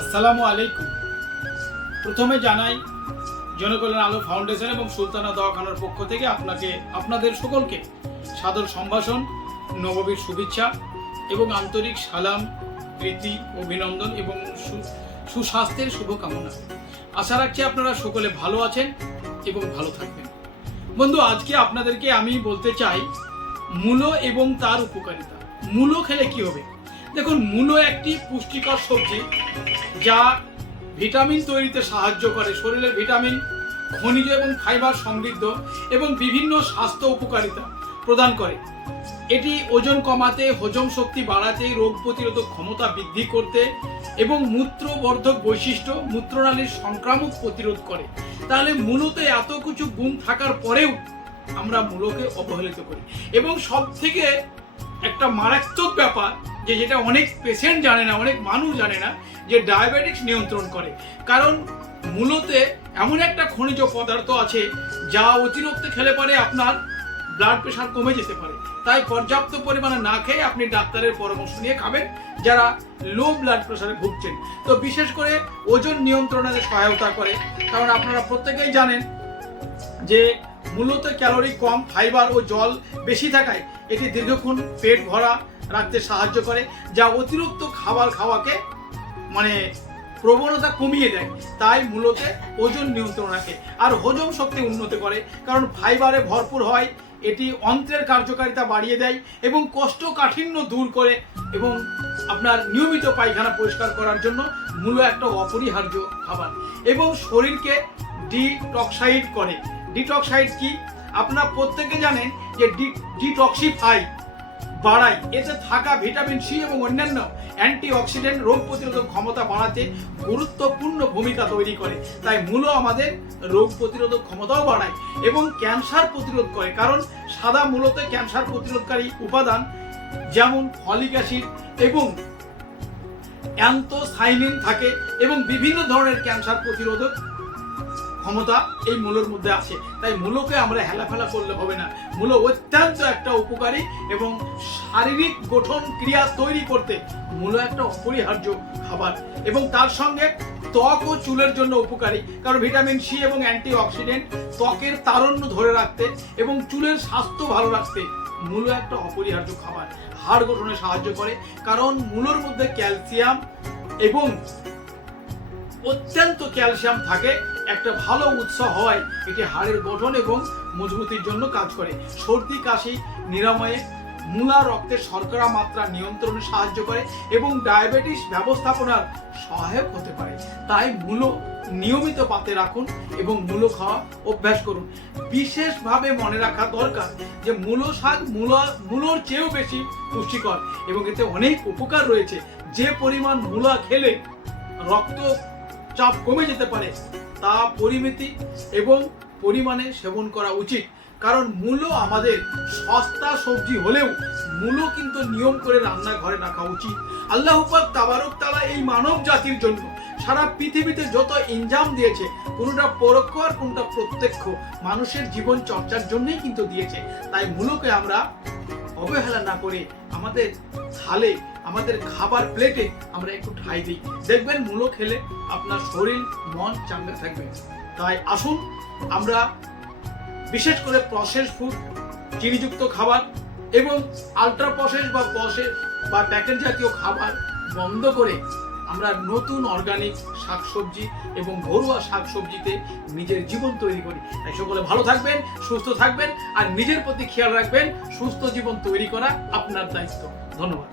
আসসালামু আলাইকুম। প্রথমে জানাই জনকল্যাণ আলো ফাউন্ডেশন এবং সুলতানা দওয়াখানার পক্ষ থেকে আপনাদের সকলকে সাদর সম্ভাষণ, নববীর শুভেচ্ছা এবং আন্তরিক সালাম, প্রীতি, অভিনন্দন এবং সুস্বাস্থ্যের শুভকামনা। আশা রাখছি আপনারা সকলে ভালো আছেন এবং ভালো থাকবেন। বন্ধু, আজকে আপনাদেরকে আমি বলতে চাই মূলো এবং তার উপকারিতা। মূলো খেলে কি হবে? দেখুন, মূলো একটি পুষ্টিকর সবজি যা ভিটামিন তৈরিতে সাহায্য করে, শরীরের ভিটামিন, খনিজ এবং ফাইবার সমৃদ্ধ এবং বিভিন্ন স্বাস্থ্য উপকারিতা প্রদান করে। এটি ওজন কমাতে, হজম শক্তি বাড়াতে, রোগ প্রতিরোধক ক্ষমতা বৃদ্ধি করতে এবং মূত্রবর্ধক বৈশিষ্ট্য, মূত্রনালীর সংক্রামক প্রতিরোধ করে। তাহলে মূলোতে এত কিছু গুণ থাকার পরেও আমরা মূলোকে অবহেলিত করি। এবং সব থেকে একটা মারাত্মক ব্যাপার যেটা অনেক পেশেন্ট জানে না, অনেক মানুষ জানে না, যে ডায়াবেটিস নিয়ন্ত্রণ করে। কারণ মূলোতে এমন একটা খনিজ পদার্থ আছে যা অতিরিক্ত খেলে পরে আপনার ব্লাড প্রেশার কমে যেতে পারে। তাই পর্যাপ্ত পরিমাণে না খেয়ে আপনি ডাক্তারের পরামর্শ নিয়ে খাবেন যারা লো ব্লাড প্রেশারে ভুগছেন। তো বিশেষ করে ওজন নিয়ন্ত্রণে সহায়তা করে। কারণ আপনারা প্রত্যেকেই জানেন যে মূলোতে ক্যালোরি কম, ফাইবার ও জল বেশি থাকায় এটি দীর্ঘক্ষণ পেট ভরা রাখতে সাহায্য করে, যা অতিরিক্ত খাবার খাওয়াকে প্রবণতা কমিয়ে দেয়। তাই মূলোতে ওজন নিয়ন্ত্রণ রাখে আর হজম শক্তি উন্নত করে। কারণ ফাইবারে ভরপুর হয়, এটি অন্ত্রের কার্যকারিতা বাড়িয়ে দেয় এবং কোষ্ঠকাঠিন্য দূর করে এবং আপনার নিয়মিত পায়খানা পরিষ্কার করার জন্য মূলো একটা অপরিহার্য খাবার। এবং শরীরকে ডিটক্সাইড করে। ডিটক্সাইড কি? আপনারা প্রত্যেকে জানেন যে ডিটক্সিফাই বাড়ায়। এতে থাকা ভিটামিন সি এবং অন্যান্য অ্যান্টিঅক্সিডেন্ট রোগ প্রতিরোধক ক্ষমতা বাড়াতে গুরুত্বপূর্ণ ভূমিকা তৈরি করে। তাই মূলো আমাদের রোগ প্রতিরোধক ক্ষমতাও বাড়ায় এবং ক্যান্সার প্রতিরোধ করে। কারণ সাদা মূলোতে ক্যান্সার প্রতিরোধকারী উপাদান যেমন ফলিক অ্যাসিড এবং অ্যান্থোসায়ানিন থাকে এবং বিভিন্ন ধরনের ক্যান্সার প্রতিরোধক ক্ষমতা এই মূলোর মধ্যে আছে। তাই মূলোকে আমরা হেলাফেলা করলে হবে না। মূলো অত্যন্ত একটা উপকারী এবং শারীরিক গঠন ক্রিয়া তৈরি করতে মূলো একটা অপরিহার্য খাবার। এবং তার সঙ্গে ত্বক ও চুলের জন্য উপকারী। কারণ ভিটামিন সি এবং অ্যান্টিঅক্সিডেন্ট ত্বকের তারুণ্য ধরে রাখতে এবং চুলের স্বাস্থ্য ভালো রাখতে মূলো একটা অপরিহার্য খাবার। হাড় গঠনে সাহায্য করে, কারণ মূলোর মধ্যে ক্যালসিয়াম এবং অত্যন্ত ক্যালসিয়াম থাকে। একটা ভালো উৎস হয়, এটি হাড়ের গঠন এবং মজবুতির জন্য কাজ করে। সর্দি কাশি নিরাময়ে, মূলা রক্তের শর্করা মাত্রা নিয়ন্ত্রণে সাহায্য করে এবং ডায়াবেটিস ব্যবস্থাপনার সহায়ক হতে পারে। তাই মূলো নিয়মিত পাতে রাখুন এবং মূলো খাওয়া অভ্যাস করুন। বিশেষভাবে মনে রাখা দরকার যে মূলো শাক মূলোর চেয়েও বেশি পুষ্টিকর এবং এতে অনেক উপকার রয়েছে। যে পরিমাণ মূলা খেলে রক্ত চাপ কমে যেতে পারে তা পরিমিতি এবং পরিমাণে সেবন করা উচিত। কারণ মূলো আমাদের সস্তা সবজি হলেও মূলো কিন্তু নিয়ম করে রান্নাঘরে রাখা উচিত। আল্লাহ পাক তাবারক তাআলা এই মানব জাতির জন্য সারা পৃথিবীতে যত ইনজাম দিয়েছে, কোনটা পরোক্ষ আর কোনটা প্রত্যক্ষ, মানুষের জীবন চর্চার জন্যই কিন্তু দিয়েছে। তাই মূলোকে আমরা অবহেলা না করে আমাদের থালে, আমাদের খাবার প্লেটে আমরা একটু ঠাঁই দিই। দেখবেন মূলো খেলে আপনার শরীর মন চাঙ্গা থাকবে। তাই আসুন আমরা বিশেষ করে প্রসেস ফুড, চিনিযুক্ত খাবার এবং আলট্রা প্রসেস বা প্যাকেট জাতীয় খাবার বন্ধ করে আমরা নতুন অর্গানিক শাকসবজি এবং ঘরোয়া শাকসবজিতে নিজের জীবন তৈরি করি। তাই সকলে ভালো থাকবেন, সুস্থ থাকবেন আর নিজের প্রতি খেয়াল রাখবেন। সুস্থ জীবন তৈরি করা আপনার দায়িত্ব। ধন্যবাদ।